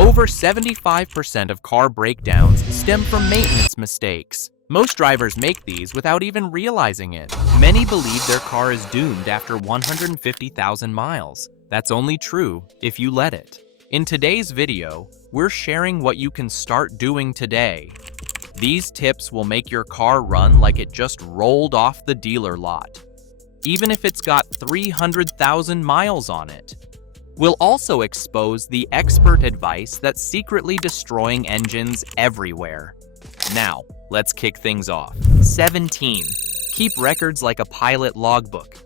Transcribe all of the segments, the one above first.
Over 75% of car breakdowns stem from maintenance mistakes. Most drivers make these without even realizing it. Many believe their car is doomed after 150,000 miles. That's only true if you let it. In today's video, we're sharing what you can start doing today. These tips will make your car run like it just rolled off the dealer lot, even if it's got 300,000 miles on it. We'll also expose the expert advice that's secretly destroying engines everywhere. Now, let's kick things off. 17. Keep records like a pilot logbook.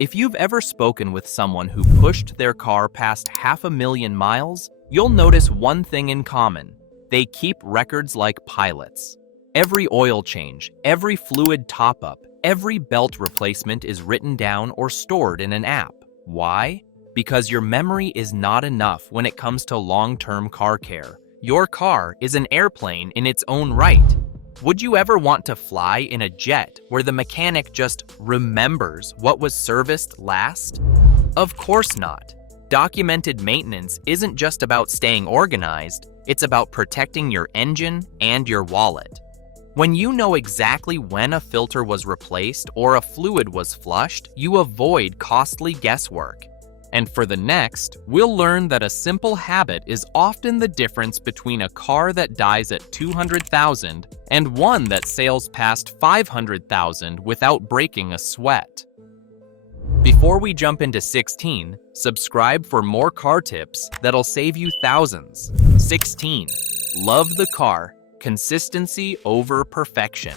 If you've ever spoken with someone who pushed their car past 500,000 miles, you'll notice one thing in common. They keep records like pilots. Every oil change, every fluid top-up, every belt replacement is written down or stored in an app. Why? Because your memory is not enough when it comes to long-term car care. Your car is an airplane in its own right. Would you ever want to fly in a jet where the mechanic just remembers what was serviced last? Of course not. Documented maintenance isn't just about staying organized, it's about protecting your engine and your wallet. When you know exactly when a filter was replaced or a fluid was flushed, you avoid costly guesswork. And for the next, we'll learn that a simple habit is often the difference between a car that dies at 200,000 and one that sails past 500,000 without breaking a sweat. Before we jump into 16, subscribe for more car tips that'll save you thousands. 16. Love the car. Consistency over perfection.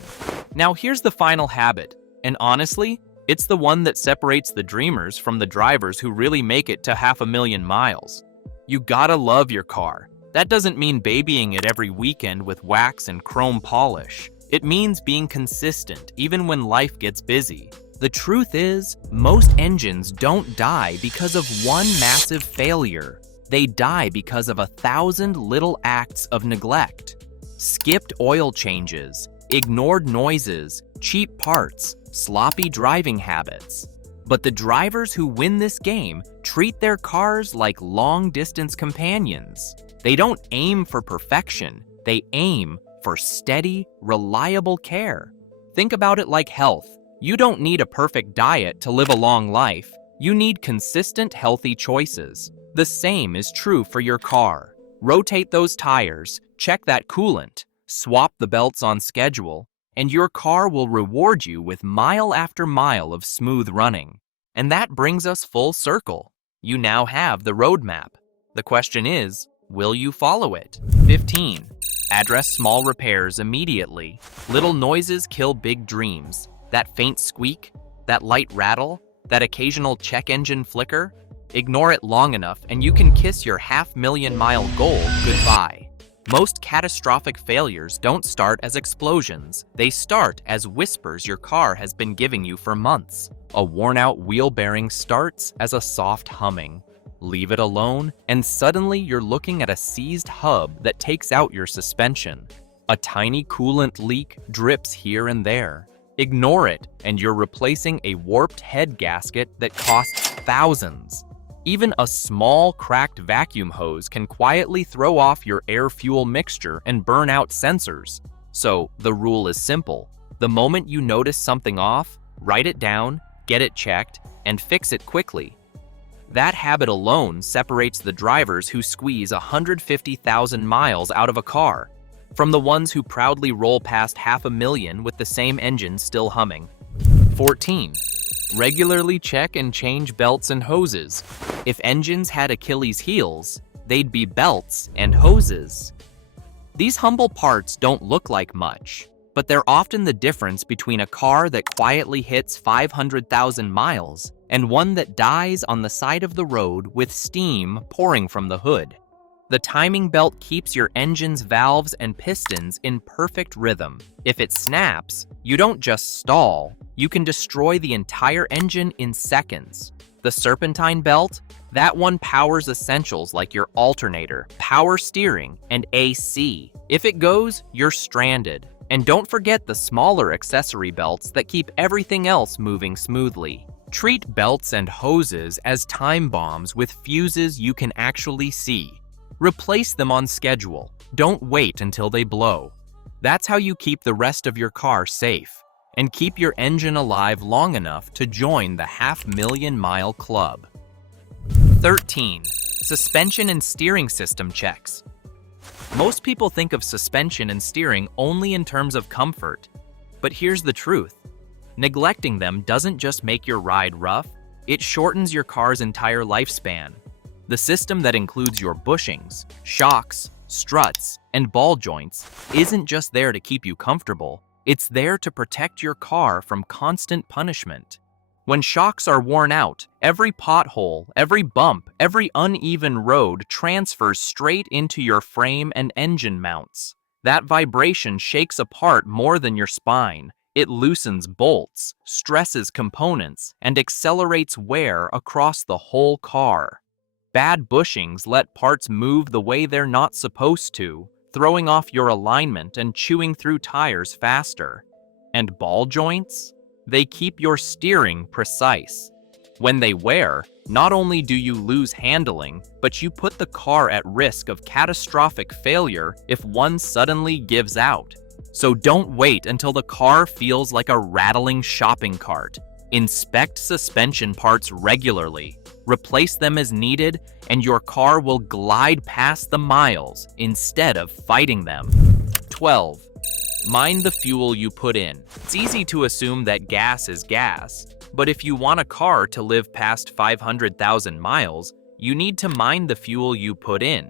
Now here's the final habit, and honestly, it's the one that separates the dreamers from the drivers who really make it to 500,000 miles. You gotta love your car. That doesn't mean babying it every weekend with wax and chrome polish. It means being consistent even when life gets busy. The truth is, most engines don't die because of one massive failure. They die because of 1,000 little acts of neglect. Skipped oil changes, ignored noises, cheap parts, sloppy driving habits. But the drivers who win this game treat their cars like long-distance companions. They don't aim for perfection, they aim for steady, reliable care. Think about it like health. You don't need a perfect diet to live a long life. You need consistent, healthy choices. The same is true for your car. Rotate those tires, check that coolant, swap the belts on schedule, and your car will reward you with mile after mile of smooth running. And that brings us full circle. You now have the roadmap. The question is, will you follow it? 15. Address small repairs immediately. Little noises kill big dreams. That faint squeak, that light rattle, that occasional check engine flicker, ignore it long enough and you can kiss your 500,000-mile goal goodbye. Most catastrophic failures don't start as explosions. They start as whispers your car has been giving you for months. A worn-out wheel bearing starts as a soft humming. Leave it alone, and suddenly you're looking at a seized hub that takes out your suspension. A tiny coolant leak drips here and there. Ignore it, and you're replacing a warped head gasket that costs thousands. Even a small cracked vacuum hose can quietly throw off your air-fuel mixture and burn out sensors. So the rule is simple. The moment you notice something off, write it down, get it checked, and fix it quickly. That habit alone separates the drivers who squeeze 150,000 miles out of a car from the ones who proudly roll past 500,000 with the same engine still humming. 14. Regularly check and change belts and hoses. If engines had Achilles heels, they'd be belts and hoses. These humble parts don't look like much, but they're often the difference between a car that quietly hits 500,000 miles and one that dies on the side of the road with steam pouring from the hood. The timing belt keeps your engine's valves and pistons in perfect rhythm. If it snaps, you don't just stall, you can destroy the entire engine in seconds. The serpentine belt, that one powers essentials like your alternator, power steering, and AC. If it goes, you're stranded. And don't forget the smaller accessory belts that keep everything else moving smoothly. Treat belts and hoses as time bombs with fuses you can actually see. Replace them on schedule. Don't wait until they blow. That's how you keep the rest of your car safe and keep your engine alive long enough to join the 500,000-mile club. 13. Suspension and steering system checks. Most people think of suspension and steering only in terms of comfort, but here's the truth. Neglecting them doesn't just make your ride rough, it shortens your car's entire lifespan. The system that includes your bushings, shocks, struts, and ball joints isn't just there to keep you comfortable, it's there to protect your car from constant punishment. When shocks are worn out, every pothole, every bump, every uneven road transfers straight into your frame and engine mounts. That vibration shakes apart more than your spine. It loosens bolts, stresses components, and accelerates wear across the whole car. Bad bushings let parts move the way they're not supposed to, throwing off your alignment and chewing through tires faster. And ball joints? They keep your steering precise. When they wear, not only do you lose handling, but you put the car at risk of catastrophic failure if one suddenly gives out. So don't wait until the car feels like a rattling shopping cart. Inspect suspension parts regularly, replace them as needed, and your car will glide past the miles instead of fighting them. 12. Mind the fuel you put in. It's easy to assume that gas is gas, but if you want a car to live past 500,000 miles, you need to mind the fuel you put in.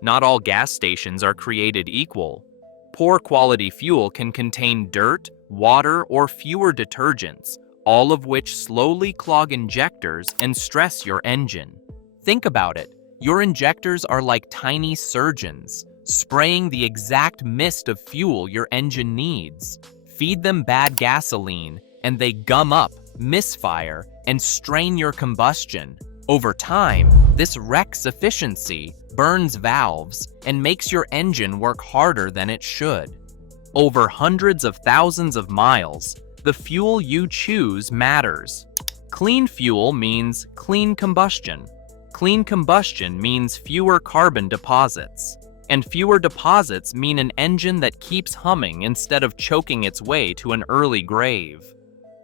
Not all gas stations are created equal. Poor quality fuel can contain dirt, water, or fewer detergents, all of which slowly clog injectors and stress your engine. Think about it. Your injectors are like tiny surgeons, spraying the exact mist of fuel your engine needs. Feed them bad gasoline, and they gum up, misfire, and strain your combustion. Over time, this wrecks efficiency, burns valves, and makes your engine work harder than it should. Over hundreds of thousands of miles, the fuel you choose matters. Clean fuel means clean combustion. Clean combustion means fewer carbon deposits. And fewer deposits mean an engine that keeps humming instead of choking its way to an early grave.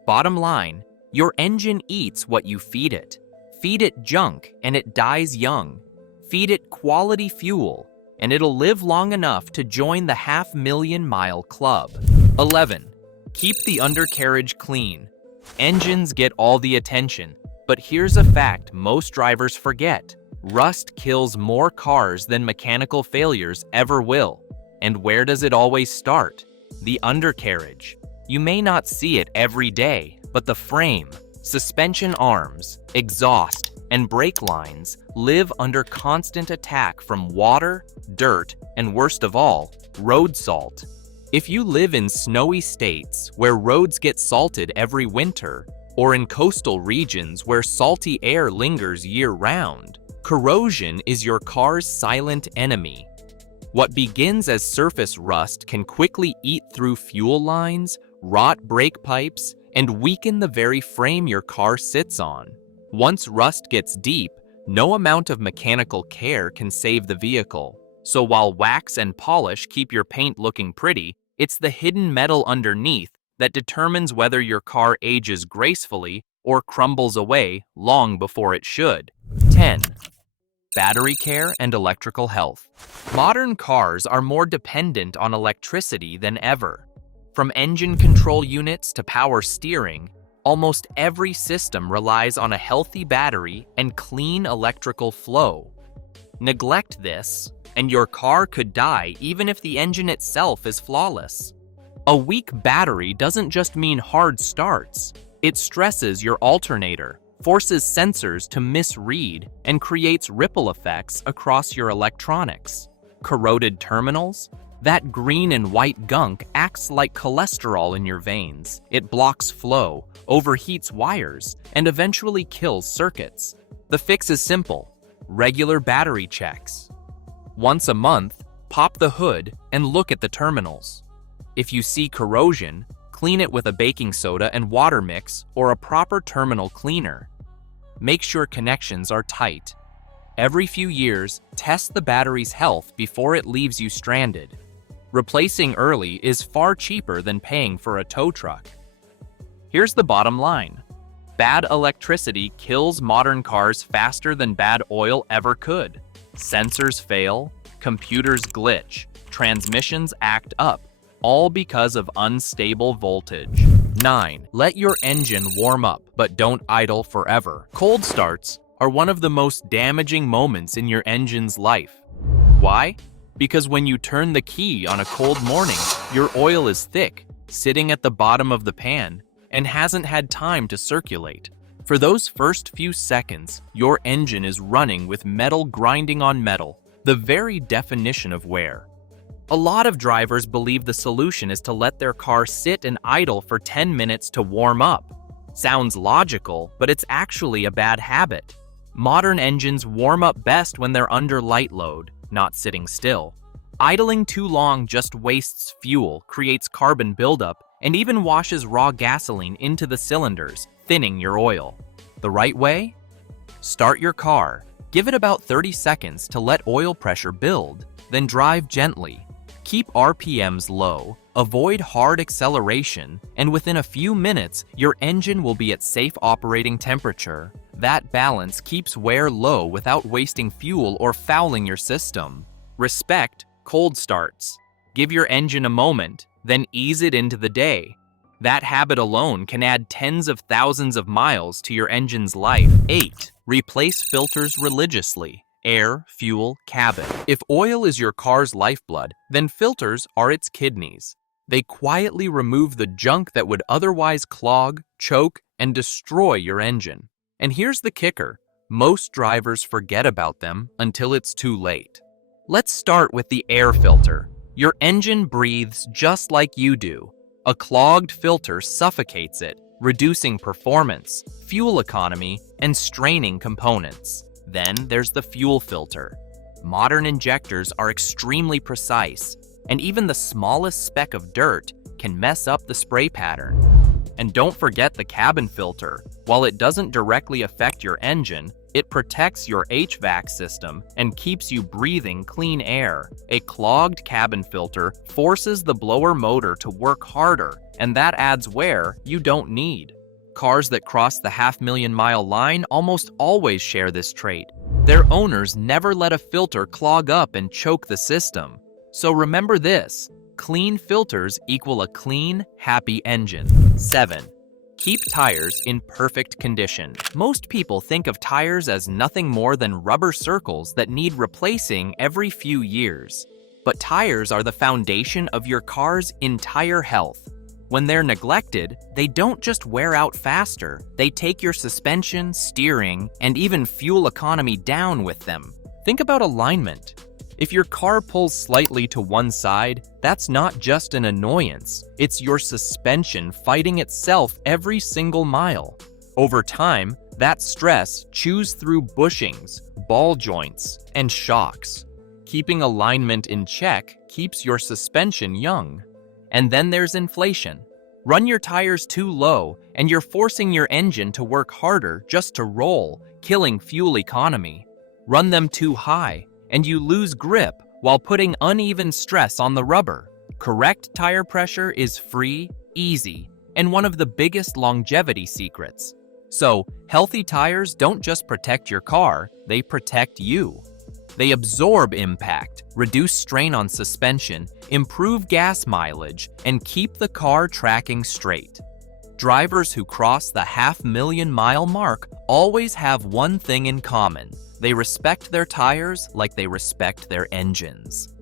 Bottom line, your engine eats what you feed it. Feed it junk and it dies young. Feed it quality fuel and it'll live long enough to join the 500,000-mile club. 11. Keep the undercarriage clean. Engines get all the attention, but here's a fact most drivers forget. Rust kills more cars than mechanical failures ever will. And where does it always start? The undercarriage. You may not see it every day, but the frame, suspension arms, exhaust, and brake lines live under constant attack from water, dirt, and worst of all, road salt. If you live in snowy states where roads get salted every winter, or in coastal regions where salty air lingers year-round, corrosion is your car's silent enemy. What begins as surface rust can quickly eat through fuel lines, rot brake pipes, and weaken the very frame your car sits on. Once rust gets deep, no amount of mechanical care can save the vehicle. So while wax and polish keep your paint looking pretty, it's the hidden metal underneath that determines whether your car ages gracefully or crumbles away long before it should. 10. Battery care and electrical health. Modern cars are more dependent on electricity than ever. From engine control units to power steering, almost every system relies on a healthy battery and clean electrical flow. Neglect this, and your car could die even if the engine itself is flawless. A weak battery doesn't just mean hard starts. It stresses your alternator, forces sensors to misread, and creates ripple effects across your electronics. Corroded terminals? That green and white gunk acts like cholesterol in your veins. It blocks flow, overheats wires, and eventually kills circuits. The fix is simple: regular battery checks. Once a month, pop the hood and look at the terminals. If you see corrosion, Clean it with a baking soda and water mix or a proper terminal cleaner. Make sure connections are tight. Every few years, test the battery's health before it leaves you stranded. Replacing early is far cheaper than paying for a tow truck. Here's the bottom line. Bad electricity kills modern cars faster than bad oil ever could. Sensors fail, computers glitch, transmissions act up, all because of unstable voltage. 9. Let your engine warm up, but don't idle forever. Cold starts are one of the most damaging moments in your engine's life. Why? Because when you turn the key on a cold morning, your oil is thick, sitting at the bottom of the pan, and hasn't had time to circulate. For those first few seconds, your engine is running with metal grinding on metal, the very definition of wear. A lot of drivers believe the solution is to let their car sit and idle for 10 minutes to warm up. Sounds logical, but it's actually a bad habit. Modern engines warm up best when they're under light load, not sitting still. Idling too long just wastes fuel, creates carbon buildup, and even washes raw gasoline into the cylinders, thinning your oil. The right way? Start your car. Give it about 30 seconds to let oil pressure build, then drive gently. Keep RPMs low, avoid hard acceleration, and within a few minutes, your engine will be at safe operating temperature. That balance keeps wear low without wasting fuel or fouling your system. Respect cold starts. Give your engine a moment, then ease it into the day. That habit alone can add tens of thousands of miles to your engine's life. 8. Replace filters religiously. Air, fuel, cabin. If oil is your car's lifeblood, then filters are its kidneys. They quietly remove the junk that would otherwise clog, choke, and destroy your engine. And here's the kicker. Most drivers forget about them until it's too late. Let's start with the air filter. Your engine breathes just like you do. A clogged filter suffocates it, reducing performance, fuel economy, and straining components. Then there's the fuel filter. Modern injectors are extremely precise, and even the smallest speck of dirt can mess up the spray pattern. And don't forget the cabin filter. While it doesn't directly affect your engine, it protects your HVAC system and keeps you breathing clean air. A clogged cabin filter forces the blower motor to work harder, and that adds wear you don't need. Cars that cross the 500,000-mile line almost always share this trait. Their owners never let a filter clog up and choke the system. So remember this, clean filters equal a clean, happy engine. 7. Keep tires in perfect condition. Most people think of tires as nothing more than rubber circles that need replacing every few years. But tires are the foundation of your car's entire health. When they're neglected, they don't just wear out faster, they take your suspension, steering, and even fuel economy down with them. Think about alignment. If your car pulls slightly to one side, that's not just an annoyance, it's your suspension fighting itself every single mile. Over time, that stress chews through bushings, ball joints, and shocks. Keeping alignment in check keeps your suspension young. And then there's inflation. Run your tires too low, and you're forcing your engine to work harder just to roll, killing fuel economy. Run them too high, and you lose grip while putting uneven stress on the rubber. Correct tire pressure is free, easy, and one of the biggest longevity secrets. So, healthy tires don't just protect your car, they protect you. They absorb impact, reduce strain on suspension, improve gas mileage, and keep the car tracking straight. Drivers who cross the 500,000-mile mark always have one thing in common. They respect their tires like they respect their engines.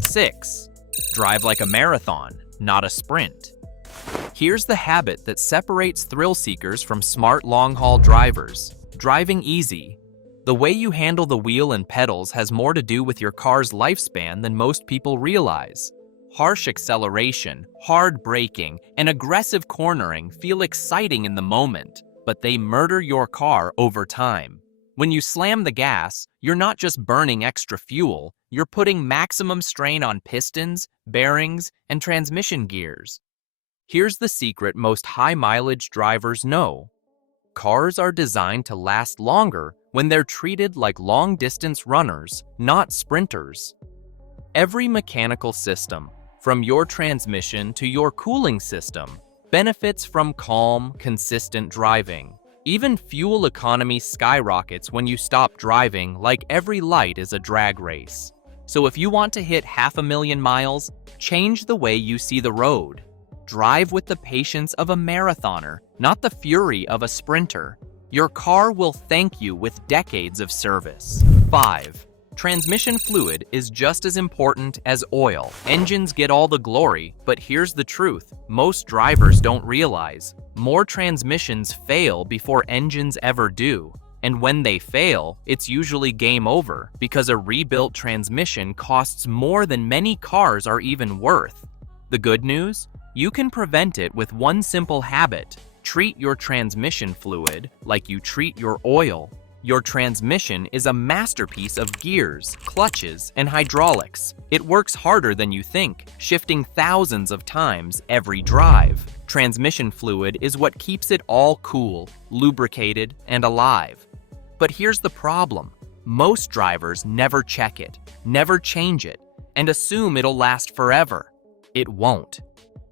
6. Drive like a marathon, not a sprint. Here's the habit that separates thrill seekers from smart long-haul drivers. Driving easy. The way you handle the wheel and pedals has more to do with your car's lifespan than most people realize. Harsh acceleration, hard braking, and aggressive cornering feel exciting in the moment, but they murder your car over time. When you slam the gas, you're not just burning extra fuel, you're putting maximum strain on pistons, bearings, and transmission gears. Here's the secret most high-mileage drivers know. Cars are designed to last longer when they're treated like long-distance runners, not sprinters. Every mechanical system, from your transmission to your cooling system, benefits from calm, consistent driving. Even fuel economy skyrockets when you stop driving, like every light is a drag race. So if you want to hit 500,000 miles, change the way you see the road. Drive with the patience of a marathoner, not the fury of a sprinter. Your car will thank you with decades of service. 5. Transmission fluid is just as important as oil. Engines get all the glory, but here's the truth. Most drivers don't realize. More transmissions fail before engines ever do. And when they fail, it's usually game over because a rebuilt transmission costs more than many cars are even worth. The good news? You can prevent it with one simple habit. Treat your transmission fluid like you treat your oil. Your transmission is a masterpiece of gears, clutches, and hydraulics. It works harder than you think, shifting thousands of times every drive. Transmission fluid is what keeps it all cool, lubricated, and alive. But here's the problem. Most drivers never check it, never change it, and assume it'll last forever. It won't.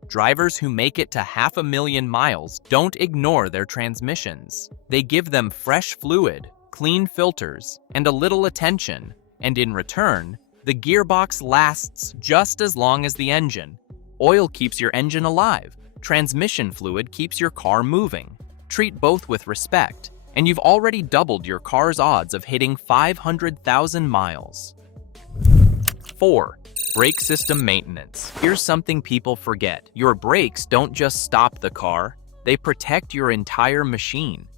Drivers who make it to 500,000 miles don't ignore their transmissions. They give them fresh fluid, clean filters, and a little attention, and in return, the gearbox lasts just as long as the engine. Oil keeps your engine alive. Transmission fluid keeps your car moving. Treat both with respect, and you've already doubled your car's odds of hitting 500,000 miles. 4. Brake system maintenance. Here's something people forget. Your brakes don't just stop the car, they protect your entire machine.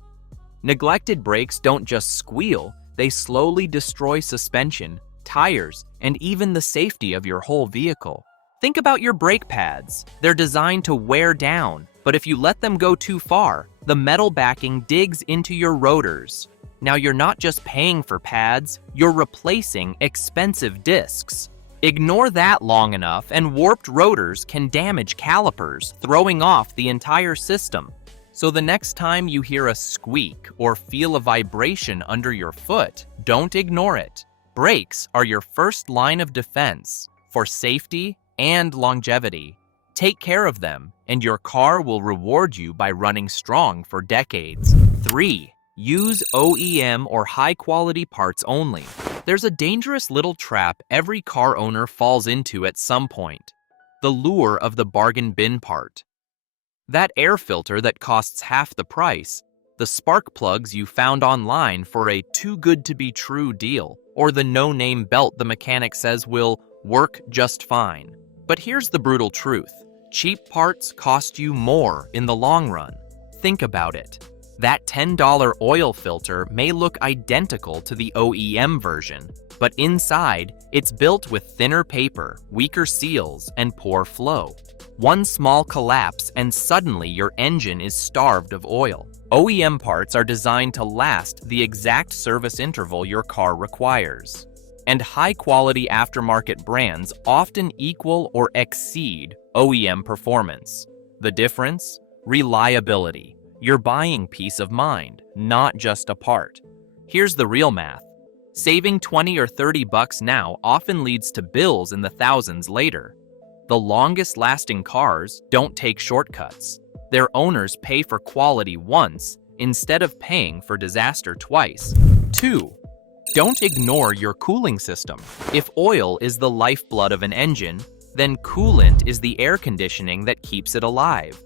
Neglected brakes don't just squeal, they slowly destroy suspension, tires, and even the safety of your whole vehicle. Think about your brake pads. They're designed to wear down, but if you let them go too far, the metal backing digs into your rotors. Now you're not just paying for pads, you're replacing expensive discs. Ignore that long enough and warped rotors can damage calipers, throwing off the entire system. So the next time you hear a squeak or feel a vibration under your foot, don't ignore it. Brakes are your first line of defense for safety and longevity. Take care of them, and your car will reward you by running strong for decades. 3. Use OEM or high-quality parts only. There's a dangerous little trap every car owner falls into at some point. The lure of the bargain bin part. That air filter that costs half the price, the spark plugs you found online for a too-good-to-be-true deal, or the no-name belt the mechanic says will work just fine. But here's the brutal truth. Cheap parts cost you more in the long run. Think about it. That $10 oil filter may look identical to the OEM version, but inside, it's built with thinner paper, weaker seals, and poor flow. One small collapse and suddenly your engine is starved of oil. OEM parts are designed to last the exact service interval your car requires. And high-quality aftermarket brands often equal or exceed OEM performance. The difference? Reliability. You're buying peace of mind, not just a part. Here's the real math. Saving $20 or $30 now often leads to bills in the thousands later. The longest-lasting cars don't take shortcuts. Their owners pay for quality once instead of paying for disaster twice. 2. Don't ignore your cooling system. If oil is the lifeblood of an engine, then coolant is the air conditioning that keeps it alive.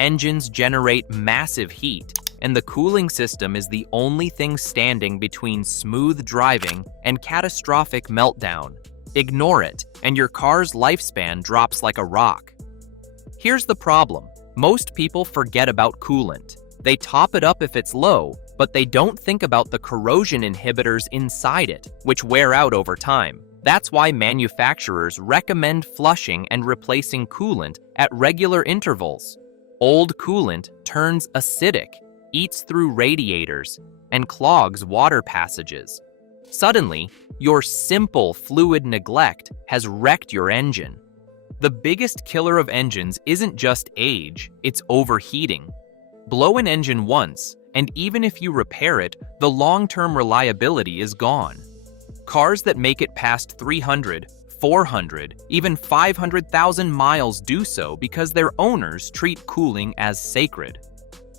Engines generate massive heat, and the cooling system is the only thing standing between smooth driving and catastrophic meltdown. Ignore it, and your car's lifespan drops like a rock. Here's the problem. Most people forget about coolant. They top it up if it's low, but they don't think about the corrosion inhibitors inside it, which wear out over time. That's why manufacturers recommend flushing and replacing coolant at regular intervals. Old coolant turns acidic, eats through radiators, and clogs water passages. Suddenly, your simple fluid neglect has wrecked your engine. The biggest killer of engines isn't just age, it's overheating. Blow an engine once, and even if you repair it, the long-term reliability is gone. Cars that make it past 300, 400, even 500,000 miles do so because their owners treat cooling as sacred.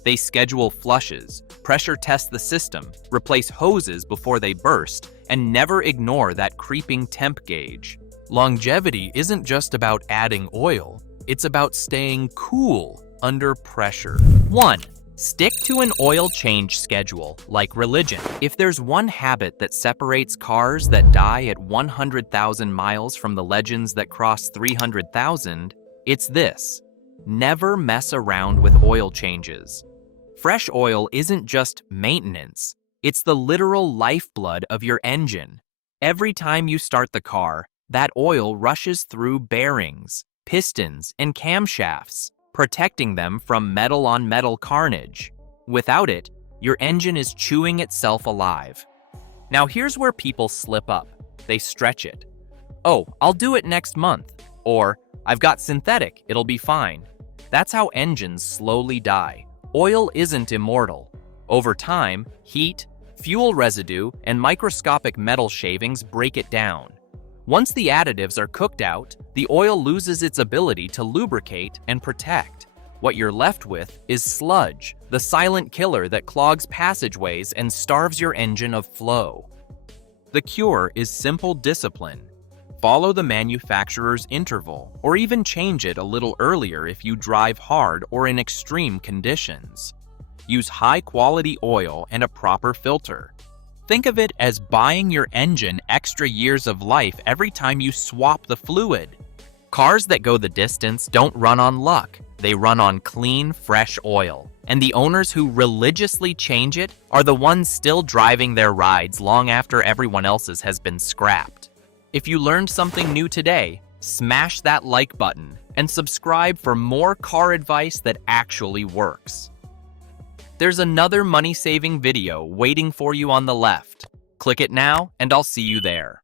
They schedule flushes, pressure test the system, replace hoses before they burst, and never ignore that creeping temp gauge. Longevity isn't just about adding oil, it's about staying cool under pressure. 1. Stick to an oil change schedule, like religion. If there's one habit that separates cars that die at 100,000 miles from the legends that cross 300,000, it's this: never mess around with oil changes. Fresh oil isn't just maintenance, it's the literal lifeblood of your engine. Every time you start the car, that oil rushes through bearings, pistons, and camshafts, protecting them from metal-on-metal carnage. Without it, your engine is chewing itself alive. Now here's where people slip up. They stretch it. "Oh, I'll do it next month," or "I've got synthetic, it'll be fine." That's how engines slowly die. Oil isn't immortal. Over time, heat, fuel residue, and microscopic metal shavings break it down. Once the additives are cooked out, the oil loses its ability to lubricate and protect. What you're left with is sludge, the silent killer that clogs passageways and starves your engine of flow. The cure is simple discipline. Follow the manufacturer's interval, or even change it a little earlier if you drive hard or in extreme conditions. Use high-quality oil and a proper filter. Think of it as buying your engine extra years of life every time you swap the fluid. Cars that go the distance don't run on luck. They run on clean, fresh oil. And the owners who religiously change it are the ones still driving their rides long after everyone else's has been scrapped. If you learned something new today, smash that like button and subscribe for more car advice that actually works. There's another money-saving video waiting for you on the left. Click it now, and I'll see you there.